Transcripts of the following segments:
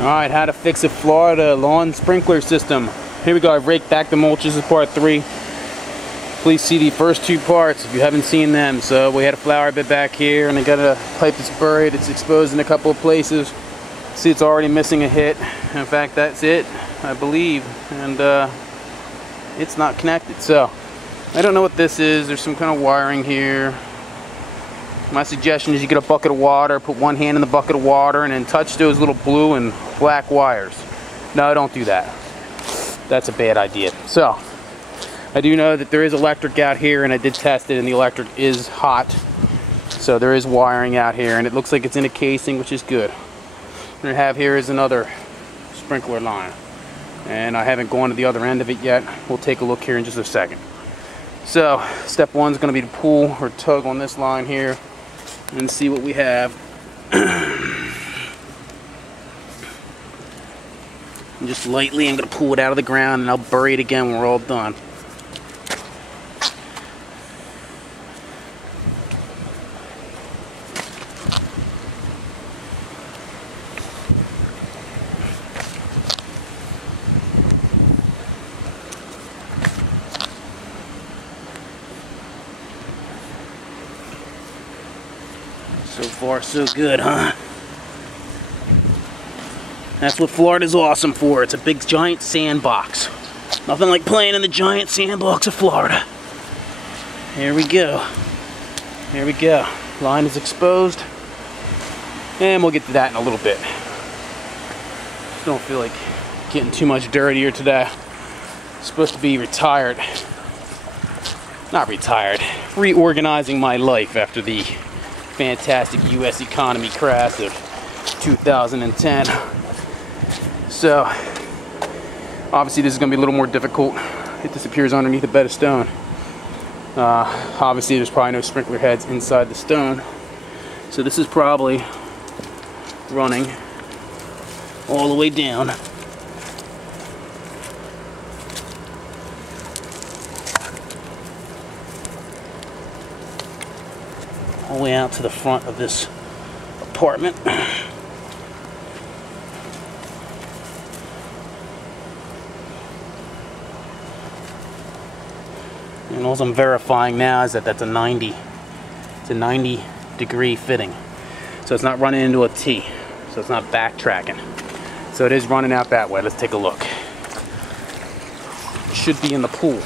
Alright, how to fix a Florida lawn sprinkler system. Here we go, I've raked back the mulch. This is part 3. Please see the first 2 parts if you haven't seen them. So we had a flower bed back here, and I got a pipe that's buried. It's exposed in a couple of places. See, it's already missing a hit. In fact, that's it, I believe. And it's not connected. So I don't know what this is. There's some kind of wiring here. My suggestion is you get a bucket of water, put one hand in the bucket of water, and then touch those little blue and black wires. No, don't do that. That's a bad idea. So, I do know that there is electric out here, and I did test it, and the electric is hot. So there is wiring out here, and it looks like it's in a casing, which is good. What I have here is another sprinkler line. And I haven't gone to the other end of it yet. We'll take a look here in just a second. So, step 1 is going to be to pull or tug on this line here and see what we have. And just lightly, I'm going to pull it out of the ground, and I'll bury it again when we're all done. So far, so good, huh? That's what Florida's awesome for. It's a big, giant sandbox. Nothing like playing in the giant sandbox of Florida. Here we go. Here we go. Line is exposed. And we'll get to that in a little bit. Don't feel like getting too much dirtier today. I'm supposed to be retired. Not retired. Reorganizing my life after the fantastic U.S. economy crash of 2010. So, obviously this is going to be a little more difficult. It disappears underneath a bed of stone. Obviously there's probably no sprinkler heads inside the stone. So this is probably running all the way down. All the way out to the front of this apartment. And all I'm verifying now is that that's a 90. It's a 90-degree fitting. So it's not running into a T. So it's not backtracking. So it is running out that way. Let's take a look. It should be in the pool.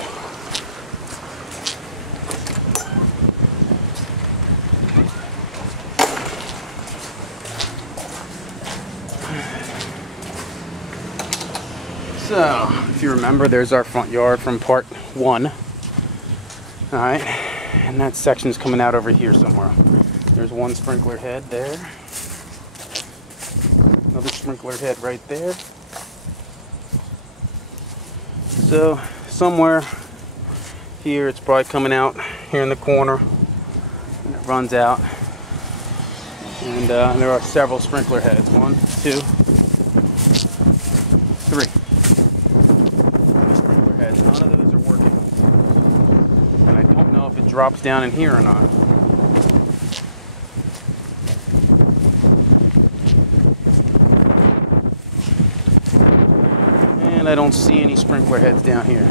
So, if you remember, there's our front yard from part 1. Alright, and that section's coming out over here somewhere. There's one sprinkler head there. Another sprinkler head right there. So, somewhere here, it's probably coming out here in the corner. And it runs out. And there are several sprinkler heads. 1, 2, 3. None of those are working. And I don't know if it drops down in here or not. And I don't see any sprinkler heads down here.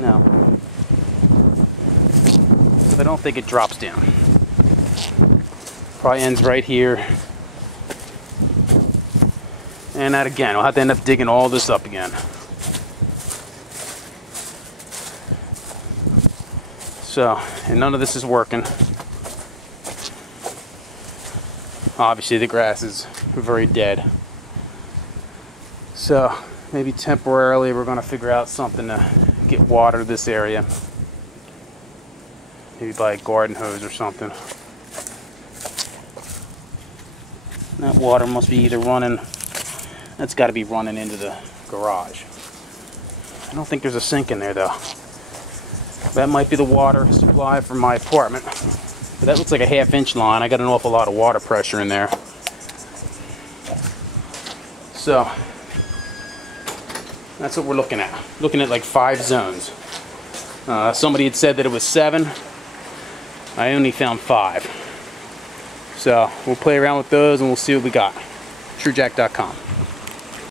No. I don't think it drops down. Probably ends right here. And that again, we'll have to end up digging all this up again. So, and none of this is working. Obviously the grass is very dead. So, maybe temporarily we're going to figure out something to get water to this area. Maybe buy a garden hose or something. That water must be either running... That's got to be running into the garage. I don't think there's a sink in there though. That might be the water supply from my apartment. But that looks like a 1/2-inch line. I got an awful lot of water pressure in there. So, that's what we're looking at. Looking at like 5 zones. Somebody had said that it was 7. I only found 5. So we'll play around with those and we'll see what we got. TrueJack.com.